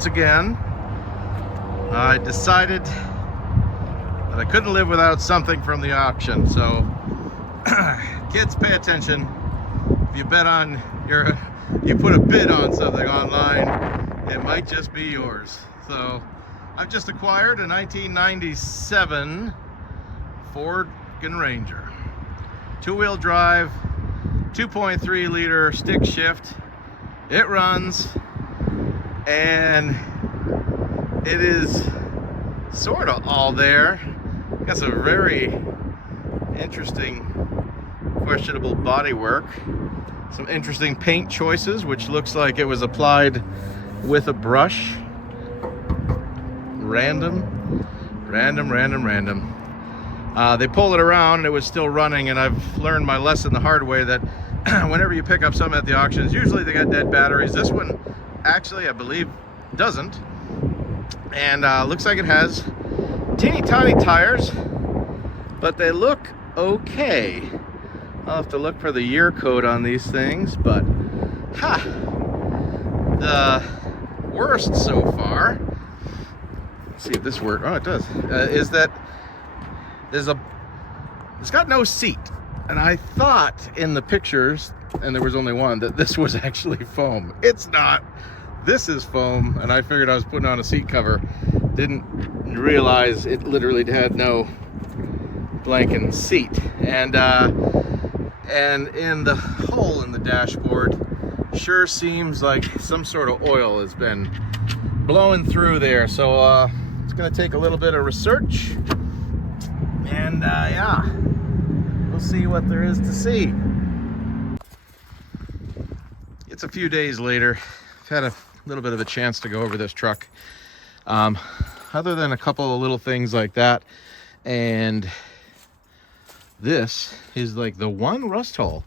once again, I decided that I couldn't live without something from the auction. So, kids, pay attention. If you bet on you put a bid on something online, it might just be yours. So, I've just acquired a 1997 Ford Ranger, two-wheel drive, 2.3 liter stick shift. It runs, and it is sort of all there. Got some very interesting, questionable bodywork, some interesting paint choices, which looks like it was applied with a brush. Random. They pulled it around and it was still running, and I've learned my lesson the hard way that whenever you pick up something at the auctions, usually they got dead batteries. This one actually, I believe, doesn't. And looks like it has teeny tiny tires, but they look okay. I'll have to look for the year code on these things, but the worst so far, let's see if this works. Oh, it does. Is that it's got no seat. And I thought in the pictures, and there was only one, that this was actually foam. It's not. This is foam, and I figured I was putting on a seat cover. Didn't realize it literally had no blanking seat. And in the hole in the dashboard, sure seems like some sort of oil has been blowing through there. So it's gonna take a little bit of research, and yeah, we'll see what there is to see. It's a few days later. I've had a little bit of a chance to go over this truck. Other than a couple of little things like that, and this is like the one rust hole.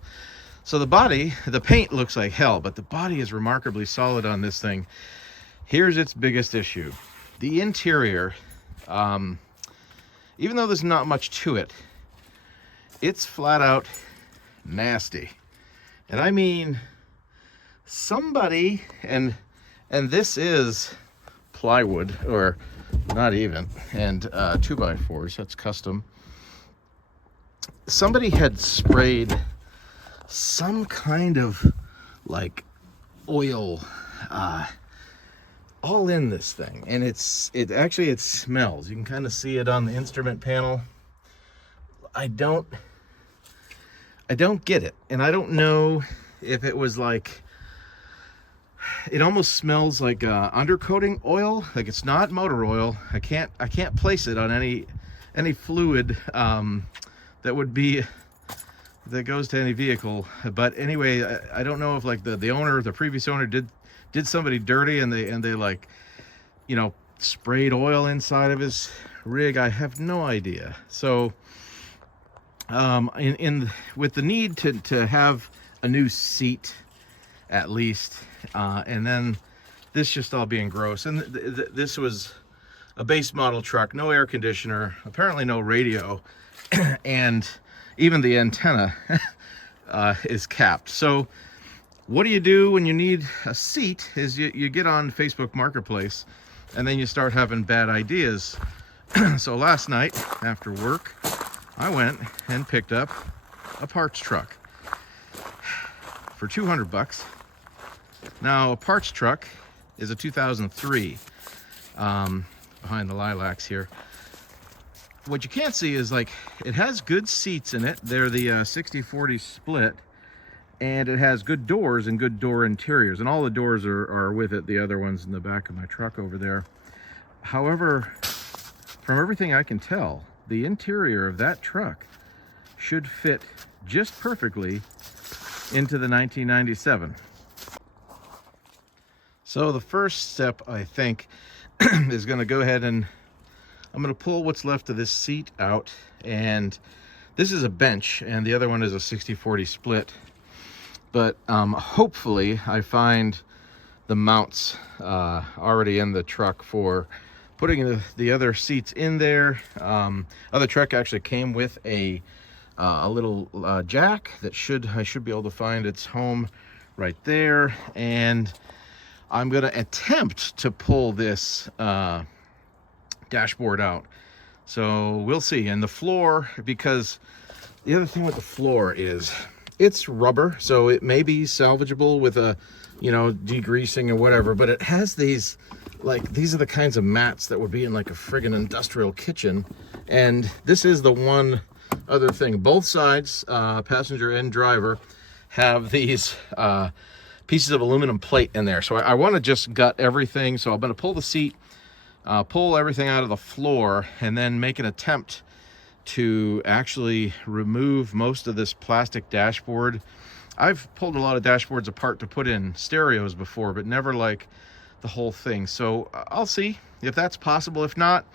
So the body, the paint looks like hell, but the body is remarkably solid on this thing. Here's its biggest issue. The interior, even though there's not much to it, it's flat out nasty. And I mean, somebody, and this is plywood, or not even, and 2x4s, that's custom. Somebody had sprayed some kind of like oil all in this thing, and it smells. You can kind of see it on the instrument panel. I don't get it, and I don't know if it was like, it almost smells like undercoating oil. Like, it's not motor oil. I can't place it on any fluid that would be, that goes to any vehicle. But anyway, I don't know if like the owner, the previous owner, did somebody dirty, and they like, you know, sprayed oil inside of his rig. I have no idea. So with the need to have a new seat at least, and then this just all being gross, and this was a base model truck, no air conditioner, apparently no radio, and even the antenna is capped. So what do you do when you need a seat is you get on Facebook Marketplace, and then you start having bad ideas. So last night after work, I went and picked up a parts truck for $200. Now, a parts truck is a 2003, behind the lilacs here. What you can't see is, like, it has good seats in it. They're the 60-40 split, and it has good doors and good door interiors, and all the doors are with it. The other one's in the back of my truck over there. However, from everything I can tell, the interior of that truck should fit just perfectly into the 1997. So the first step, I think, is going to go ahead and I'm going to pull what's left of this seat out, and this is a bench and the other one is a 60-40 split, but hopefully I find the mounts already in the truck for putting the other seats in there. Other truck actually came with a little jack that I should be able to find its home right there. And I'm gonna attempt to pull this dashboard out. So we'll see. And the floor, because the other thing with the floor is it's rubber, so it may be salvageable with a, you know, degreasing or whatever, but it has these, like, these are the kinds of mats that would be in like a friggin' industrial kitchen. And this is the one other thing. Both sides, passenger and driver, have these pieces of aluminum plate in there. So I want to just gut everything. So I'm going to pull the seat, pull everything out of the floor, and then make an attempt to actually remove most of this plastic dashboard. I've pulled a lot of dashboards apart to put in stereos before, but never like the whole thing. So I'll see if that's possible. If not,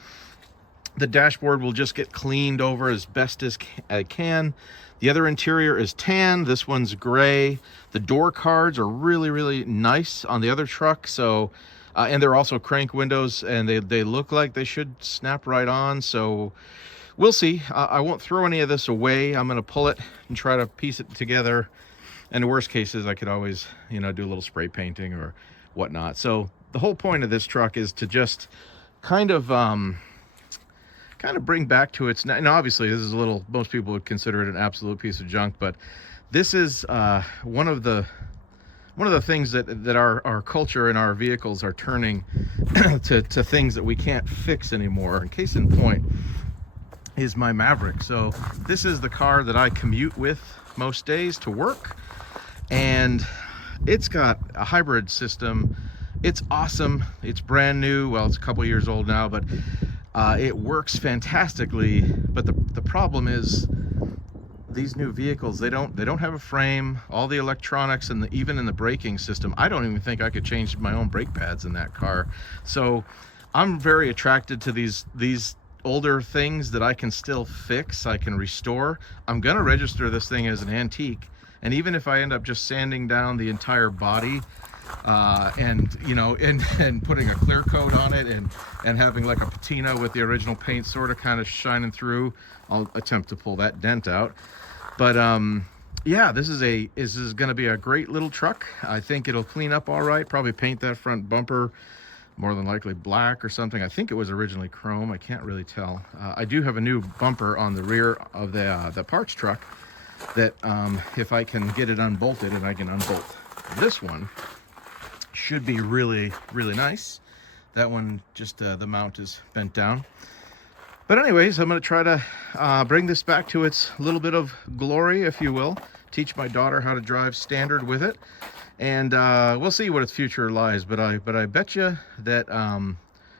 the dashboard will just get cleaned over as best as I can. The other interior is tan. This one's gray. The door cards are really, really nice on the other truck. So, and they're also crank windows, and they look like they should snap right on. So we'll see. I won't throw any of this away. I'm going to pull it and try to piece it together. And the worst case is I could always, you know, do a little spray painting or whatnot. So the whole point of this truck is to just kind of bring back to its, and obviously this is a little, most people would consider it an absolute piece of junk, but this is one of the things that our culture and our vehicles are turning to things that we can't fix anymore. And case in point is my Maverick. So this is the car that I commute with most days to work, and it's got a hybrid system. It's awesome. It's brand new. Well, it's a couple years old now, but it works fantastically. But the problem is these new vehicles, they don't have a frame. All the electronics and even in the braking system, I don't even think I could change my own brake pads in that car. So I'm very attracted to these older things that I can still fix, I can restore. I'm gonna register this thing as an antique, and even if I end up just sanding down the entire body and you know, and putting a clear coat on it and having like a patina with the original paint sort of kind of shining through, I'll attempt to pull that dent out. But yeah, this is gonna be a great little truck. I think it'll clean up all right. Probably paint that front bumper more than likely black or something. I think it was originally chrome. I can't really tell. I do have a new bumper on the rear of the parts truck that if I can get it unbolted, and I can unbolt this one, should be really, really nice. That one, just the mount is bent down. But anyways, I'm going to try to bring this back to its little bit of glory, if you will. Teach my daughter how to drive standard with it. And we'll see what its future lies, but I bet you that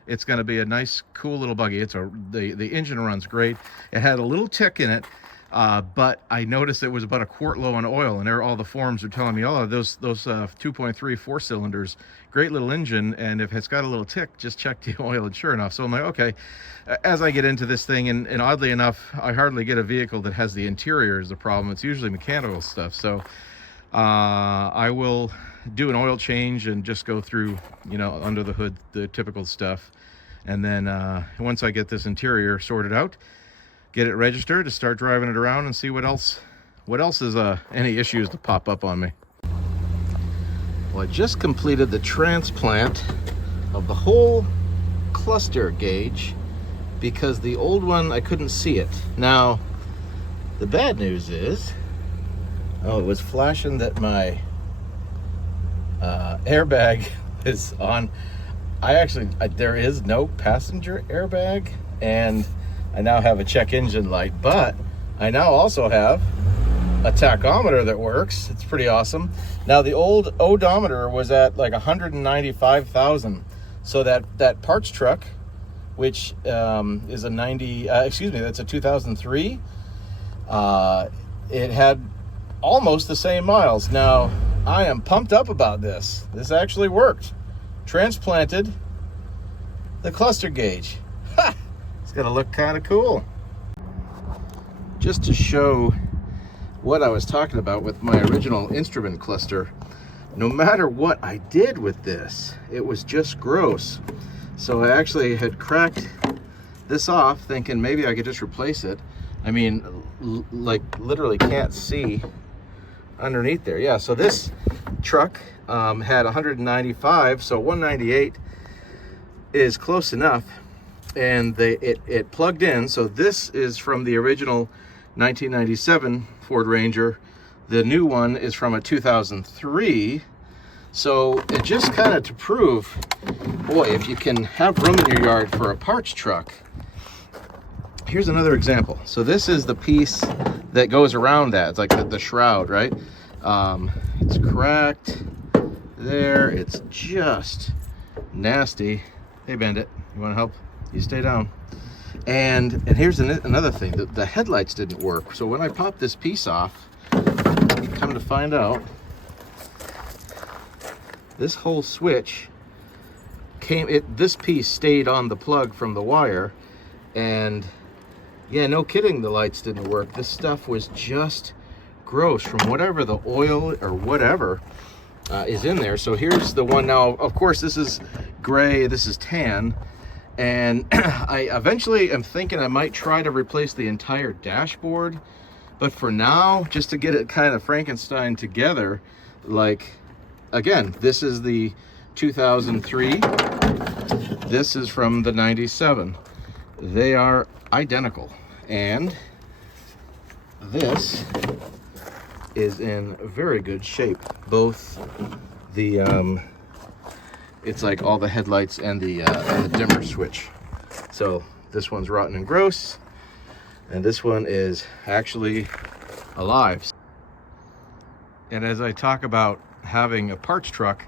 it's going to be a nice, cool little buggy. The engine runs great. It had a little tick in it, but I noticed it was about a quart low on oil, and there all the forums are telling me, oh, those 2.3 4-cylinders, great little engine, and if it's got a little tick, just check the oil. And sure enough, so I'm like, okay. As I get into this thing, and oddly enough, I hardly get a vehicle that has the interior as the problem. It's usually mechanical stuff. So I will do an oil change and just go through, you know, under the hood, the typical stuff. And then once I get this interior sorted out, get it registered, to start driving it around and see what else is any issues to pop up on me. Well, I just completed the transplant of the whole cluster gauge because the old one, I couldn't see it. Now, the bad news is, oh, it was flashing that my airbag is on. There is no passenger airbag, and I now have a check engine light, but I now also have a tachometer that works. It's pretty awesome. Now, the old odometer was at like 195,000. So that parts truck, which is a that's a 2003, it had almost the same miles. Now, I am pumped up about this. This actually worked. Transplanted the cluster gauge. Ha! It's gonna look kind of cool. Just to show what I was talking about with my original instrument cluster, no matter what I did with this, it was just gross. So I actually had cracked this off thinking maybe I could just replace it. I mean, like literally can't see underneath there. Yeah, so this truck had 195, so 198 is close enough. And it plugged in. So this is from the original 1997 Ford Ranger. The new one is from a 2003. So it just kind of to prove, boy, if you can have room in your yard for a parts truck. Here's another example. So this is the piece that goes around that. It's like the shroud, right? It's cracked there. It's just nasty. Hey, Bandit, you want to help? You stay down. And here's another thing. The headlights didn't work. So when I popped this piece off, come to find out, this whole switch this piece stayed on the plug from the wire, and yeah, no kidding, the lights didn't work. This stuff was just gross from whatever the oil or whatever is in there. So here's the one now. Of course, this is gray, this is tan, and I eventually am thinking I might try to replace the entire dashboard, but for now, just to get it kind of Frankenstein together, like, again, this is the 2003, this is from the 97. They are identical, and this is in very good shape. Both the it's like all the headlights and the dimmer switch. So this one's rotten and gross, and this one is actually alive. And as I talk about having a parts truck,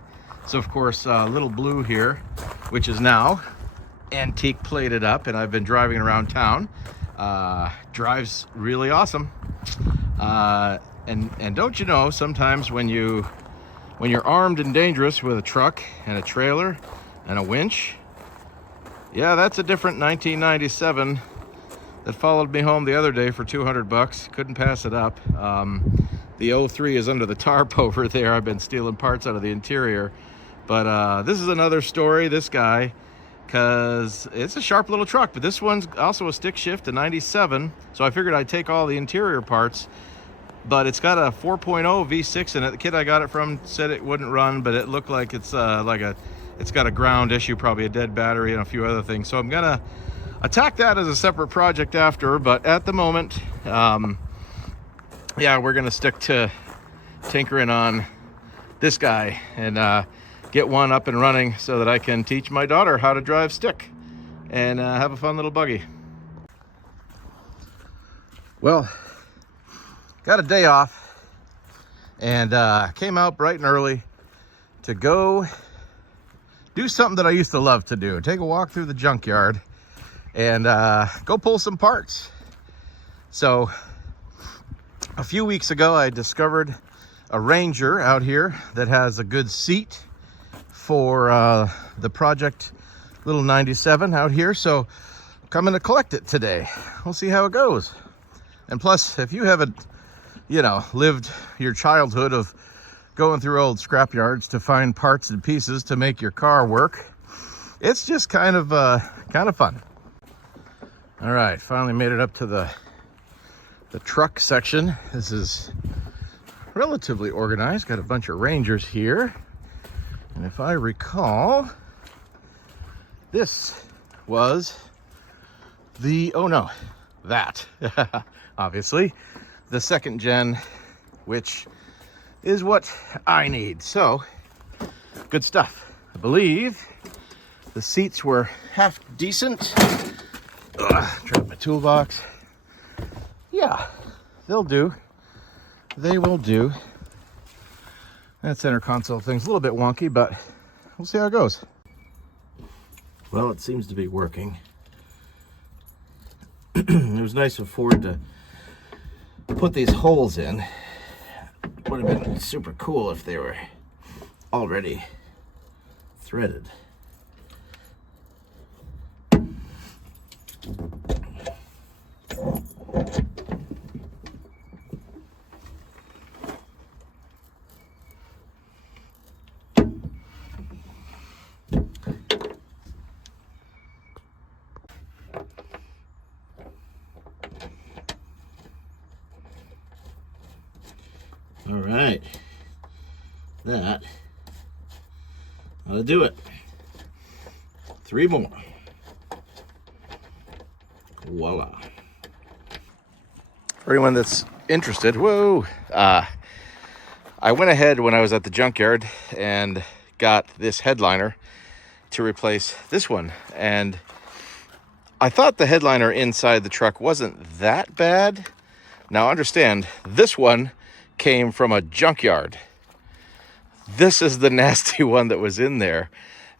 so of course little blue here, which is now antique plated up, and I've been driving around town. Drives really awesome. And don't you know, sometimes when you're armed and dangerous with a truck and a trailer and a winch, yeah, that's a different 1997 that followed me home the other day for 200 bucks. Couldn't pass it up. The 03 is under the tarp over there. I've been stealing parts out of the interior. But this is another story, this guy, because it's a sharp little truck, but this one's also a stick shift, a 97. So I figured I'd take all the interior parts, but it's got a 4.0 V6 in it. The kid I got it from said it wouldn't run, but it looked like it's it's got a ground issue, probably a dead battery and a few other things. So I'm gonna attack that as a separate project after, but at the moment, yeah, we're gonna stick to tinkering on this guy and get one up and running so that I can teach my daughter how to drive stick and have a fun little buggy. Well, got a day off and came out bright and early to go do something that I used to love to do. Take a walk through the junkyard and go pull some parts. So a few weeks ago, I discovered a Ranger out here that has a good seat for the project little 97 out here. So I'm coming to collect it today. We'll see how it goes. And plus, if you haven't, you know, lived your childhood of going through old scrapyards to find parts and pieces to make your car work, it's just kind of fun. All right, finally made it up to the truck section. This is relatively organized. Got a bunch of Rangers here. And if I recall, this was the, oh no, that, obviously, the second gen, which is what I need. So, good stuff. I believe the seats were half decent. Drop my toolbox. Yeah, they'll do. They will do. That center console thing's a little bit wonky, but we'll see how it goes. Well, it seems to be working. It was nice of Ford to put these holes in. Would have been super cool if they were already threaded. All right, that That'll do it. 3 more. Voila. For anyone that's interested, whoa, I went ahead when I was at the junkyard and got this headliner to replace this one. And I thought the headliner inside the truck wasn't that bad. Now understand, this one came from a junkyard. This is the nasty one that was in there.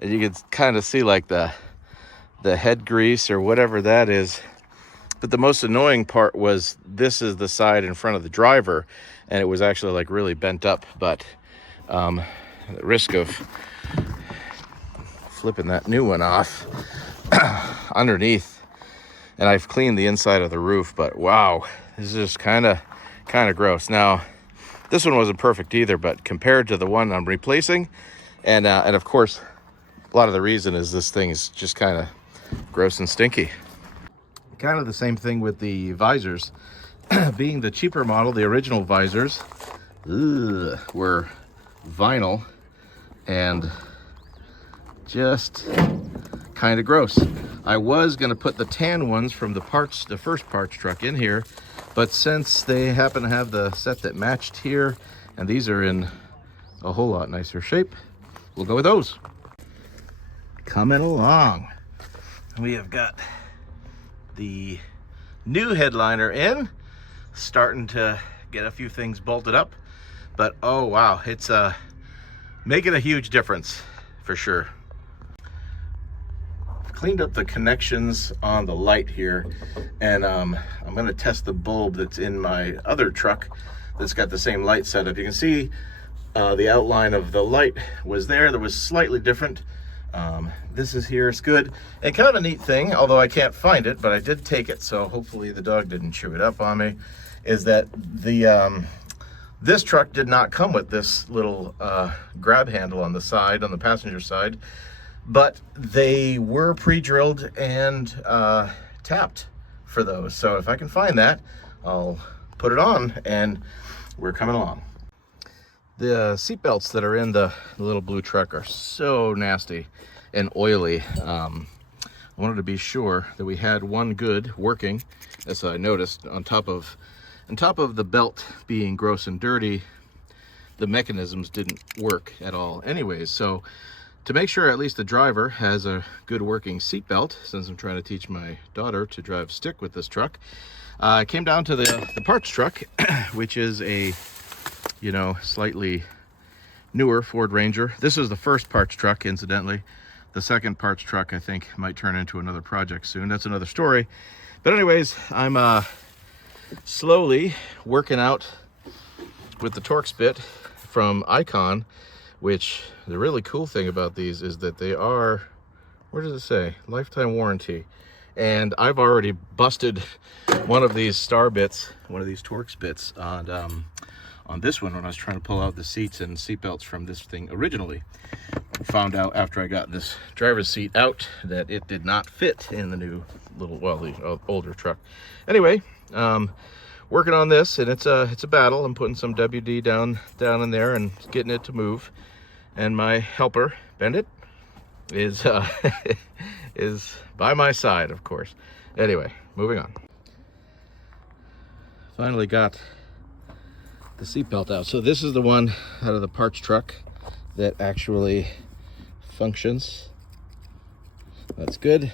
And you could kind of see like the head grease or whatever that is. But the most annoying part was this is the side in front of the driver, and it was actually like really bent up. But the risk of flipping that new one off underneath, and I've cleaned the inside of the roof, but wow, this is just kind of gross. Now, this one wasn't perfect either, but compared to the one I'm replacing, and of course, a lot of the reason is this thing is just kind of gross and stinky. Kind of the same thing with the visors. Being the cheaper model, the original visors were vinyl and just kind of gross. I was going to put the tan ones from the first parts truck in here, but since they happen to have the set that matched here, and these are in a whole lot nicer shape, we'll go with those. Coming along, we have got the new headliner in, starting to get a few things bolted up, but oh wow, it's making a huge difference for sure. Cleaned up the connections on the light here, and I'm going to test the bulb that's in my other truck that's got the same light setup. You can see the outline of the light was there was slightly different. This is here, it's good. And kind of a neat thing, although I can't find it, but I did take it, so hopefully the dog didn't chew it up on me, is that the this truck did not come with this little grab handle on the side, on the passenger side, but they were pre-drilled and tapped for those. So if I can find that, I'll put it on, and we're coming along. The seat belts that are in the little blue truck are so nasty and oily. I wanted to be sure that we had one good working, as I noticed. On top of the belt being gross and dirty, the mechanisms didn't work at all anyways. So to make sure at least the driver has a good working seat belt, since I'm trying to teach my daughter to drive stick with this truck, I came down to the parts truck, which is a, you know, slightly newer Ford Ranger. This is the first parts truck, incidentally. The second parts truck, I think, might turn into another project soon. That's another story. But anyways, I'm slowly working out with the Torx bit from Icon, which the really cool thing about these is that they are, where does it say? Lifetime warranty. And I've already busted one of these star bits, one of these Torx bits on this one when I was trying to pull out the seats and seat belts from this thing originally. Found out after I got this driver's seat out that it did not fit in the new little, well, the older truck. Anyway, working on this, and it's a battle. I'm putting some WD down in there and getting it to move. And my helper, Bandit, is is by my side, of course. Anyway, moving on. Finally got the seatbelt out. So this is the one out of the parts truck that actually functions. That's good.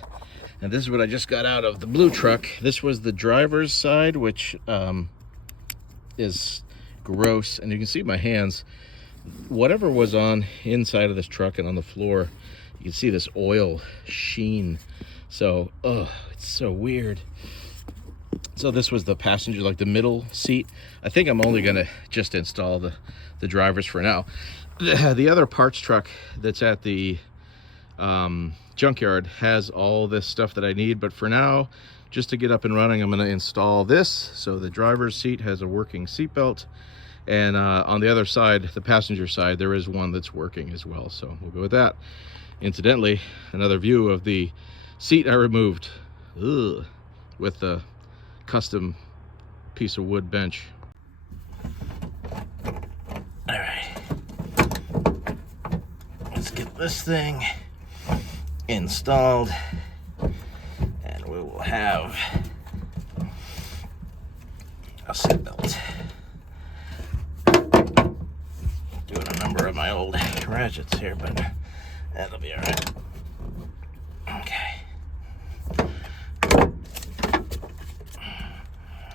And this is what I just got out of the blue truck. This was the driver's side, which is gross. And you can see my hands. Whatever was on inside of this truck and on the floor, you can see this oil sheen. So, it's so weird. So this was the passenger, like the middle seat. I think I'm only gonna just install the drivers for now. The other parts truck that's at the junkyard has all this stuff that I need, but for now, just to get up and running, I'm gonna install this. So the driver's seat has a working seat belt, and on the other side, the passenger side, there is one that's working as well. So we'll go with that. Incidentally, another view of the seat I removed with the custom piece of wood bench. All right, let's get this thing installed, and we will have a seat belt. Doing a number of my old ratchets here, but that'll be all right. Okay.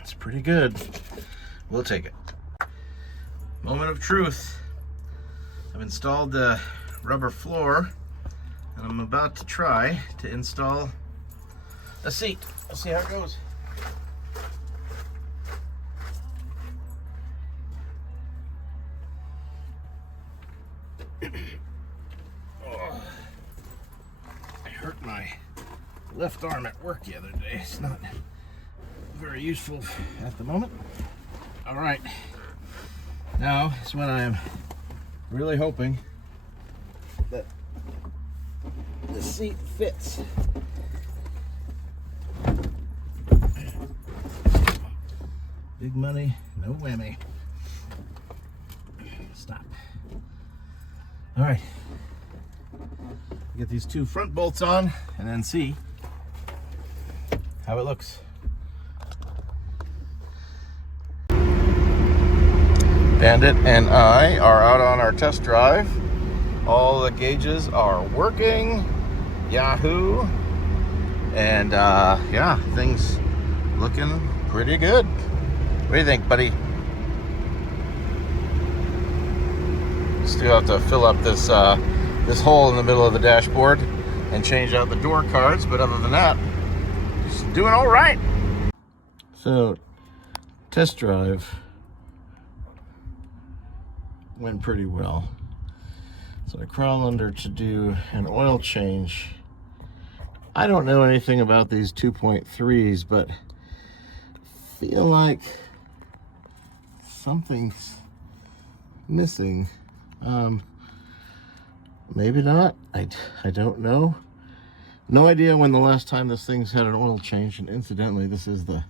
It's pretty good. We'll take it. Moment of truth. I've installed the rubber floor, and I'm about to try to install a seat. We'll see how it goes. Oh, I hurt my left arm at work the other day. It's not very useful at the moment. All right, now is when I'm really hoping that the seat fits. Big money, no whammy. Stop. All right, get these two front bolts on and then see how it looks. Bandit and I are out on our test drive. All the gauges are working. Yahoo! And yeah, things looking pretty good. What do you think, buddy? Still have to fill up this this hole in the middle of the dashboard and change out the door cards, but other than that, just doing all right. So, test drive went pretty well. So I crawl under to do an oil change. I don't know anything about these 2.3s, but feel like something's missing. Maybe not. I don't know. No idea when the last time this thing's had an oil change, and incidentally, this is the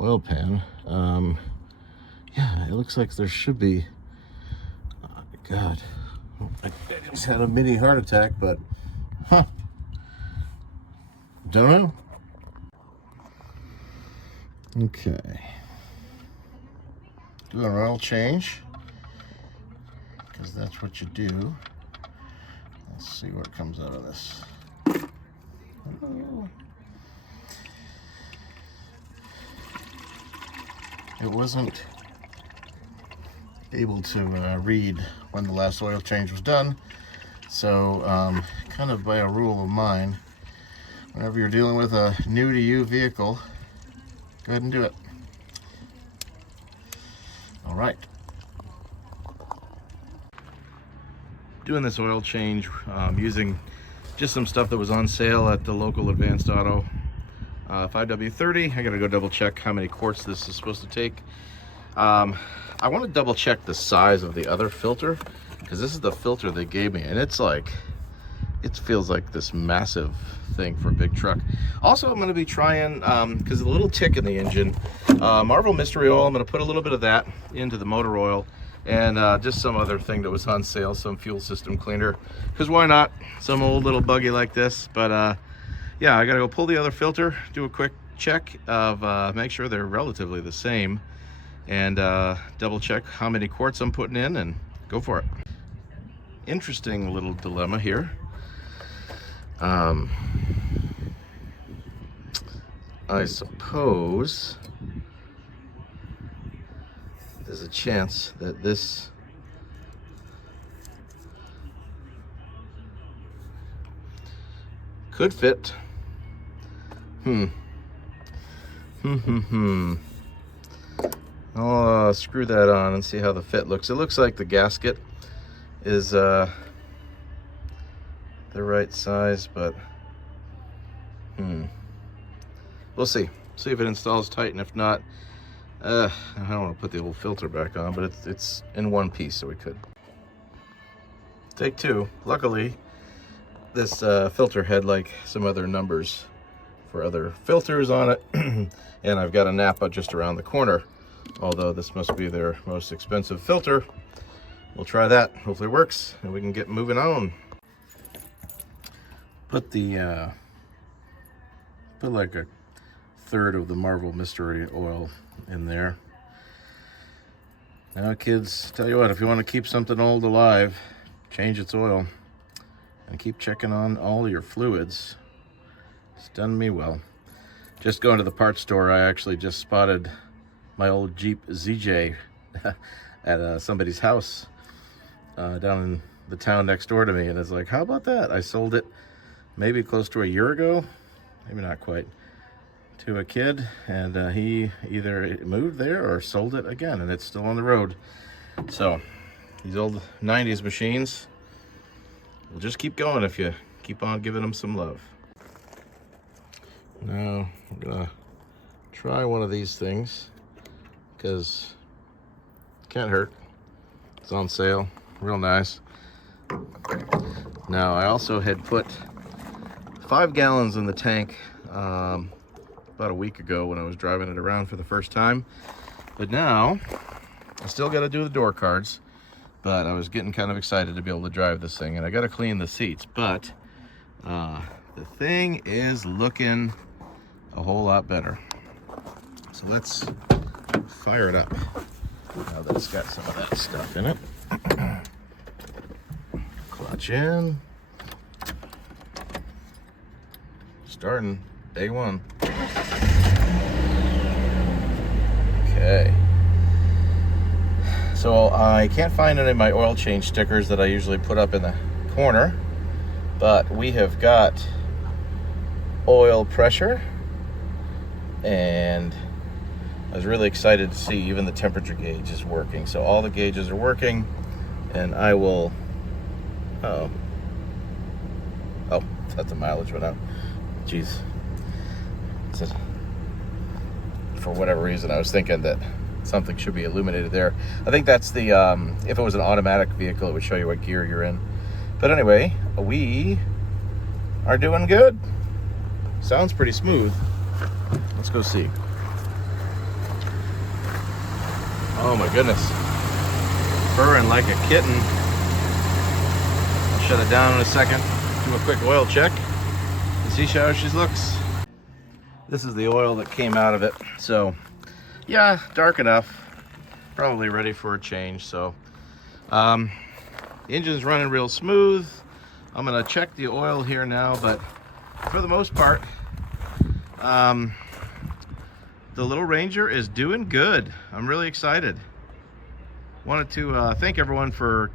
oil pan. Yeah, it looks like there should be. God, I just had a mini heart attack, but don't know. Okay, do an oil change because that's what you do. Let's see what comes out of this. It wasn't able to read when the last oil change was done, so kind of by a rule of mine, whenever you're dealing with a new to you vehicle, go ahead and do it. All right, doing this oil change using just some stuff that was on sale at the local Advanced Auto. 5W30. I gotta go double check how many quarts this is supposed to take. I want to double check the size of the other filter, because this is the filter they gave me, and it's like, it feels like this massive thing for a big truck. Also, I'm going to be trying, because a little tick in the engine, Marvel Mystery Oil. I'm going to put a little bit of that into the motor oil, and just some other thing that was on sale, some fuel system cleaner, because why not? Some old little buggy like this. But yeah, I got to go pull the other filter, do a quick check of make sure they're relatively the same, and double check how many quarts I'm putting in, and go for it. Interesting little dilemma here. I suppose there's a chance that this could fit. I'll screw that on and see how the fit looks. It looks like the gasket is the right size, but we'll see. See if it installs tight, and if not, I don't want to put the old filter back on, but it's in one piece, so we could. Take two. Luckily, this filter had like some other numbers for other filters on it, and I've got a Napa just around the corner. Although this must be their most expensive filter. We'll try that. Hopefully it works, and we can get moving on. Put like a third of the Marvel Mystery Oil in there. Now, kids, tell you what, if you want to keep something old alive, change its oil and keep checking on all your fluids. It's done me well. Just going to the parts store, I actually just spotted my old Jeep ZJ at somebody's house down in the town next door to me, and it's like, how about that? I sold it maybe close to a year ago, maybe not quite, to a kid, and he either moved there or sold it again, and it's still on the road. So these old 90s machines will just keep going if you keep on giving them some love. Now I'm gonna try one of these things because it can't hurt. It's on sale, real nice. Now, I also had put 5 gallons in the tank about a week ago when I was driving it around for the first time. But now, I still got to do the door cards, but I was getting kind of excited to be able to drive this thing, and I got to clean the seats. But the thing is looking a whole lot better. So let's fire it up now that it's got some of that stuff in it. Clutch in. Starting day one. Okay. So I can't find any of my oil change stickers that I usually put up in the corner, but we have got oil pressure, and I was really excited to see even the temperature gauge is working. So all the gauges are working, and I will, oh, that's the mileage went out. Jeez. For whatever reason, I was thinking that something should be illuminated there. I think that's the, if it was an automatic vehicle, it would show you what gear you're in. But anyway, we are doing good. Sounds pretty smooth. Let's go see. Oh my goodness. Purring like a kitten. I'll shut it down in a second. Do a quick oil check and see how she looks. This is the oil that came out of it. So yeah, dark enough. Probably ready for a change. So the engine's running real smooth. I'm gonna check the oil here now, but for the most part, the little Ranger is doing good. I'm really excited. Wanted to thank everyone for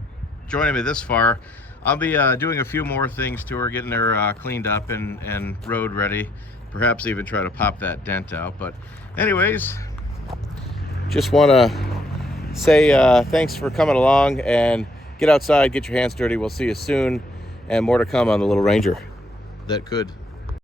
joining me this far. I'll be doing a few more things to her, getting her cleaned up and road ready. Perhaps even try to pop that dent out. But anyways, just want to say thanks for coming along, and get outside, get your hands dirty. We'll see you soon, and more to come on the little Ranger that could